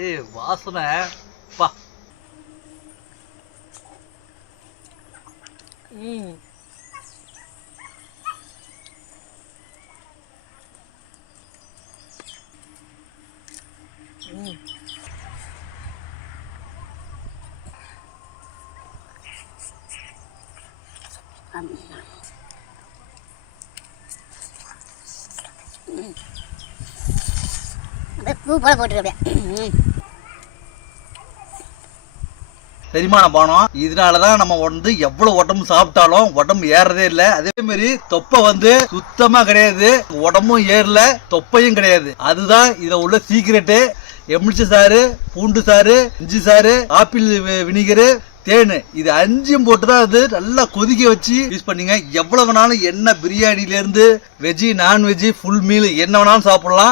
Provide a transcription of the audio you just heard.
ஏய் வாசனை பா. ம் ம் அப்படியே பூ போல போட்டுருக்க அப்படியே. செரிமான பானம். இதனாலதான் நம்ம எவ்வளவு உடம்பு சாப்பிட்டாலும் உடம்பு ஏறதே இல்லை. அதே மாதிரி தொப்பை சுத்தமா கிடையாது, உடம்பும் ஏறல, தொப்பையும் கிடையாது. அதுதான் இதுல உள்ள சீக்கிரட்டு. எலுமிச்சை சாறு, பூண்டு சாறு, இஞ்சி சாறு, ஆப்பிள் வினிகரு, தேனு, இது 5ம் போட்டுதான் அது நல்லா கொதிக்க வச்சு யூஸ் பண்ணீங்க. எவ்வளவு வேணாலும் என்ன பிரியாணில இருந்து வெஜ்ஜி நான்வெஜ்ஜி ஃபுல் மீல் என்ன வேணாலும் சாப்பிடலாம்.